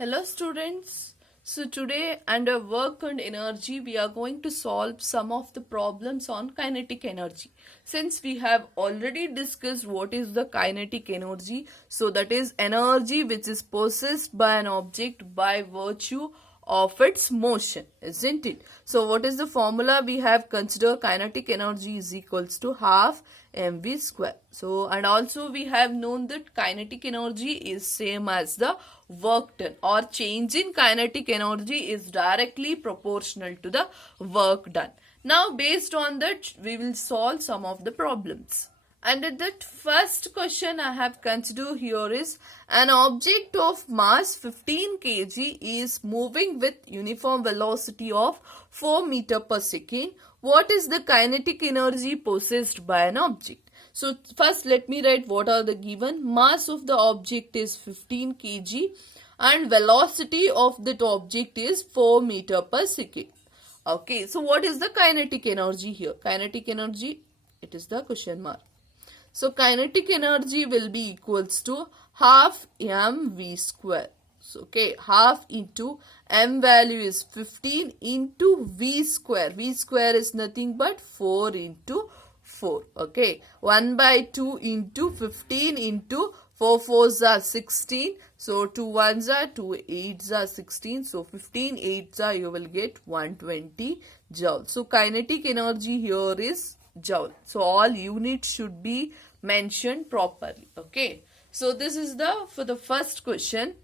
Hello students. So today under work and energy we are going to solve some of the problems on kinetic energy. Since we have already discussed what is the kinetic energy, so that is energy which is possessed by an object by virtue of its motion, isn't it? So what is the formula we have considered? Kinetic energy is equals to half mv square. So and also we have known that kinetic energy is same as the work done, or change in kinetic energy is directly proportional to the work done. Now based on that we will solve some of the problems. And that first question I have considered here is an object of mass 15 kg is moving with uniform velocity of 4 meter per second. What is the kinetic energy possessed by an object? So first let me write what are the given. Mass of the object is 15 kg and velocity of that object is 4 meter per second. Okay, so what is the kinetic energy here? Kinetic energy, it is the question mark. So kinetic energy will be equals to half mv square. So okay, half into m value is 15 into v square. V square is nothing but 4 into 4. Okay, 1 by 2 into 15 into 4 4s are 16. So 2 1s are 2 8s are 16. So 15 8s are you will get 120 joule. So kinetic energy here is joule. So all units should be mentioned properly. Okay, so this is for the first question.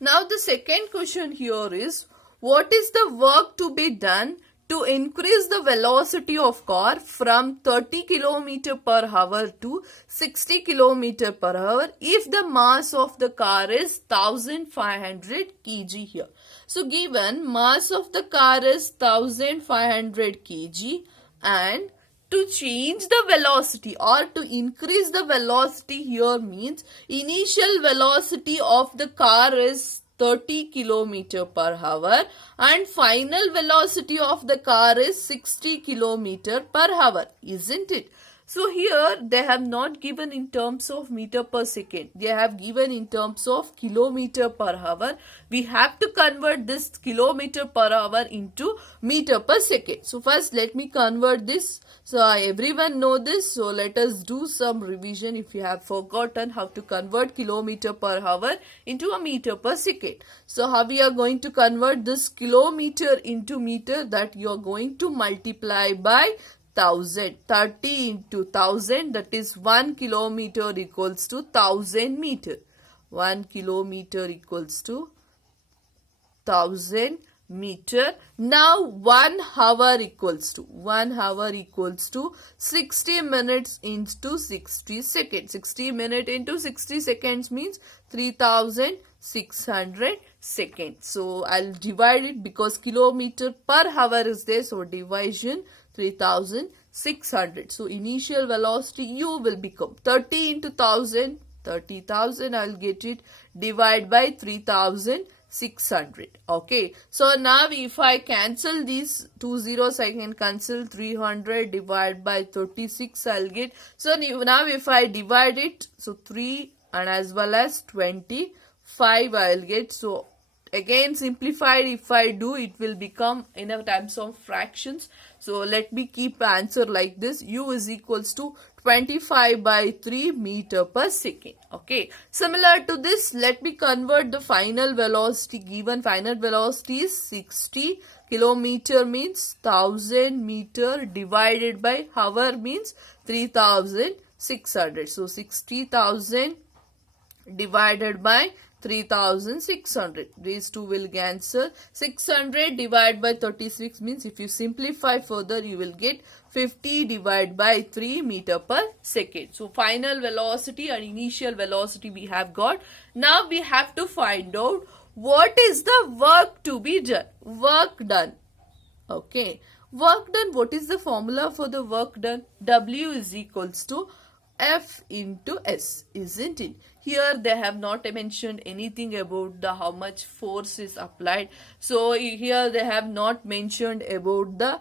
Now the second question here is, what is the work to be done to increase the velocity of car from 30 km per hour to 60 km per hour if the mass of the car is 1500 kg here. So given mass of the car is 1500 kg and to change the velocity or to increase the velocity here means initial velocity of the car is 30 km per hour and final velocity of the car is 60 km per hour, isn't it? So here they have not given in terms of meter per second. They have given in terms of kilometer per hour. We have to convert this kilometer per hour into meter per second. So first let me convert this. So everyone know this. So let us do some revision if you have forgotten how to convert kilometer per hour into a meter per second. So how we are going to convert this kilometer into meter? That you are going to multiply by 1000. 30 into 1000, that is 1 kilometer equals to 1000 meter. 1 kilometer equals to 1000 meter. Now 1 hour equals to 60 minutes into 60 seconds. 60 minutes into 60 seconds means 3600 seconds. So I'll divide it because kilometer per hour is there, so division 3600. So initial velocity u will become 30 into 1000, 30,000. I'll get it, divide by 3600. Okay, so now if I cancel these two zeros, I can cancel 300 divided by 36. I'll get, so now if I divide it, so 3 and as well as 25 I'll get. So again simplified if I do, it will become in a terms of fractions. So let me keep answer like this. U is equals to 25 by 3 meter per second. Okay, similar to this, let me convert the final velocity. Given final velocity is 60 kilometer means 1000 meter divided by hour means 3600. So 60,000 divided by 3600. These two will cancel. 600 divided by 36 means if you simplify further you will get 50 divided by 3 meter per second. So final velocity and initial velocity we have got. Now we have to find out what is the work to be done. Work done. Okay. Work done. What is the formula for the work done? W is equals to F into S, isn't it? Here they have not mentioned anything about the how much force is applied. So here they have not mentioned about the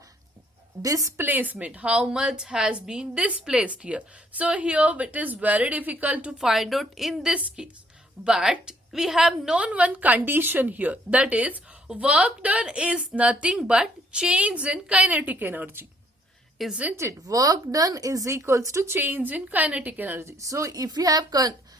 displacement, how much has been displaced here. So here it is very difficult to find out in this case. But we have known one condition here, that is work done is nothing but change in kinetic energy. Isn't it? Work done is equals to change in kinetic energy. So if you have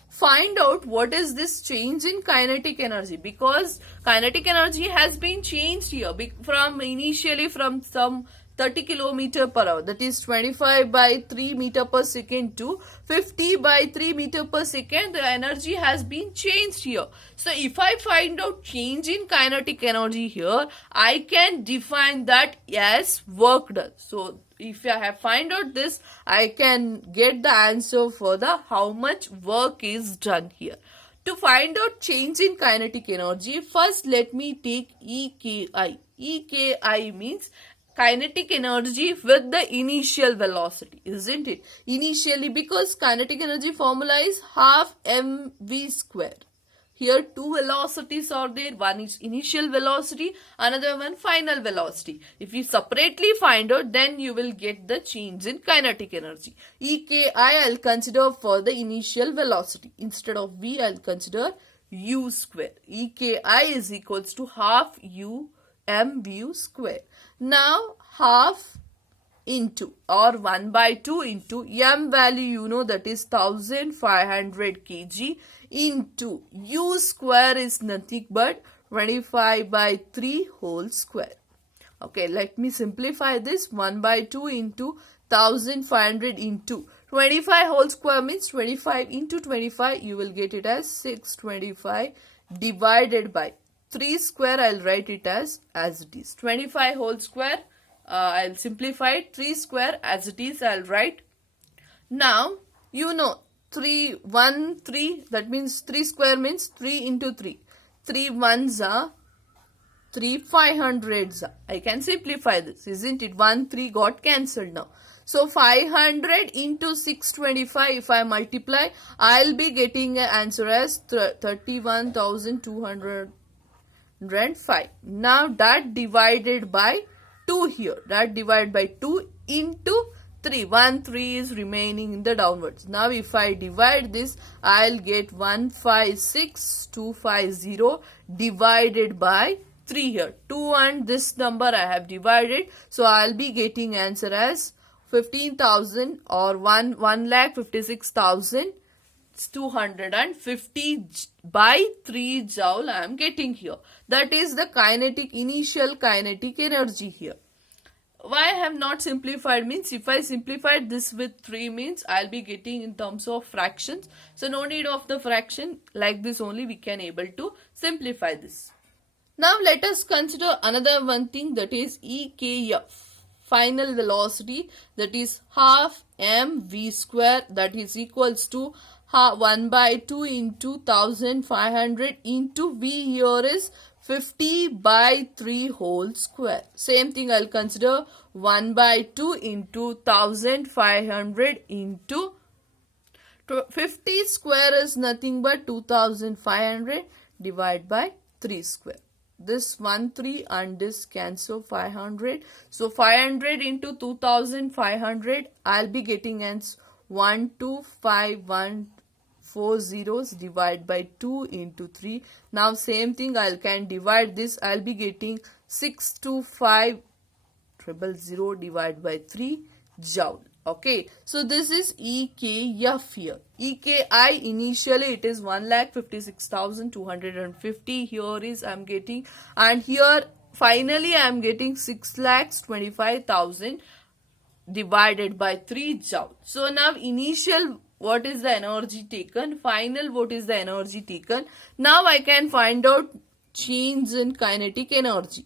find out what is this change in kinetic energy, because kinetic energy has been changed here from initially from some 30 kilometer per hour, that is 25 by 3 meter per second to 50 by 3 meter per second. The energy has been changed here. So if I find out change in kinetic energy here, I can define that as work done. So if I have find out this, I can get the answer for the how much work is done here. To find out change in kinetic energy, first let me take EKI. EKI means kinetic energy with the initial velocity, isn't it? Initially, because kinetic energy formula is half mv square. Here two velocities are there. One is initial velocity, another one final velocity. If you separately find out, then you will get the change in kinetic energy. EKI I'll consider for the initial velocity. Instead of v, I'll consider u square. EKI is equals to half u mv square. Now half into or 1 by 2 into m value you know, that is 1500 kg, into u square is nothing but 25 by 3 whole square. Okay, let me simplify this. 1 by 2 into 1500 into 25 whole square means 25 into 25, you will get it as 625 divided by 3 square. I'll write it as it is. 25 whole square, I'll simplify it. 3 square as it is, I'll write. Now, you know, 3, 1, 3, that means 3 square means 3 into 3. 3 ones are 3 500s. I can simplify this, isn't it? 1, 3 got cancelled now. So 500 into 625, if I multiply, I'll be getting an answer as 31,205. Now that divided by 2 here. That divided by 2 into 3. 1, 3 is remaining in the downwards. Now if I divide this, I'll get 156,250 divided by 3 here. 2 and this number I have divided. So I'll be getting answer as 15,000 or 1,56,250 by 3 joule I am getting here. That is the initial kinetic energy here. Why I have not simplified means, if I simplified this with 3 means I'll be getting in terms of fractions. So no need of the fraction, like this only we can able to simplify this. Now let us consider another one thing, that is EKF. Final velocity, that is half mv square, that is equals to 1 by 2 into 1500 into v here is 50 by 3 whole square. Same thing I'll consider 1 by 2 into 1500 into 50 square is nothing but 2500 divided by 3 square. This 1 3 and this cancel 500. So 500 into 2500, I'll be getting as 125,140 divided by 2 into 3. Now same thing, I can divide this. I'll be getting 625,000 divided by 3 joule. Okay, so this is EKF here. EKI initially it is 1,56,250. Here is I'm getting, and here finally I'm getting 6,25,000 divided by 3 joule. So now initial what is the energy taken, final what is the energy taken. Now I can find out change in kinetic energy.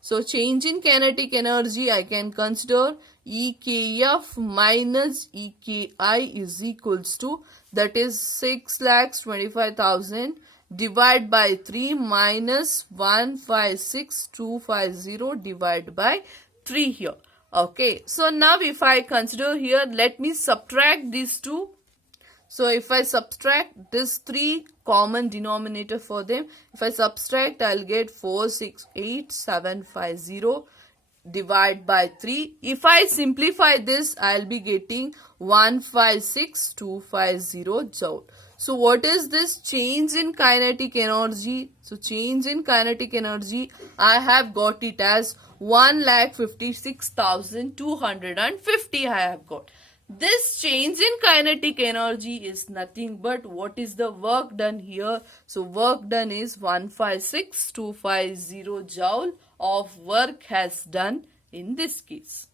So change in kinetic energy I can consider EKF minus EKI is equals to, that is 6,25,000 divided by 3 minus 156,250 divided by 3 here. Okay, so now if I consider here, let me subtract these two. So if I subtract this 3 common denominator for them, if I subtract, I'll get 468,750 divide by 3. If I simplify this, I'll be getting 156,250 joule. So what is this change in kinetic energy? So change in kinetic energy, I have got it as 1,56,250 I have got. This change in kinetic energy is nothing but what is the work done here? So work done is 156,250 joule of work has done in this case.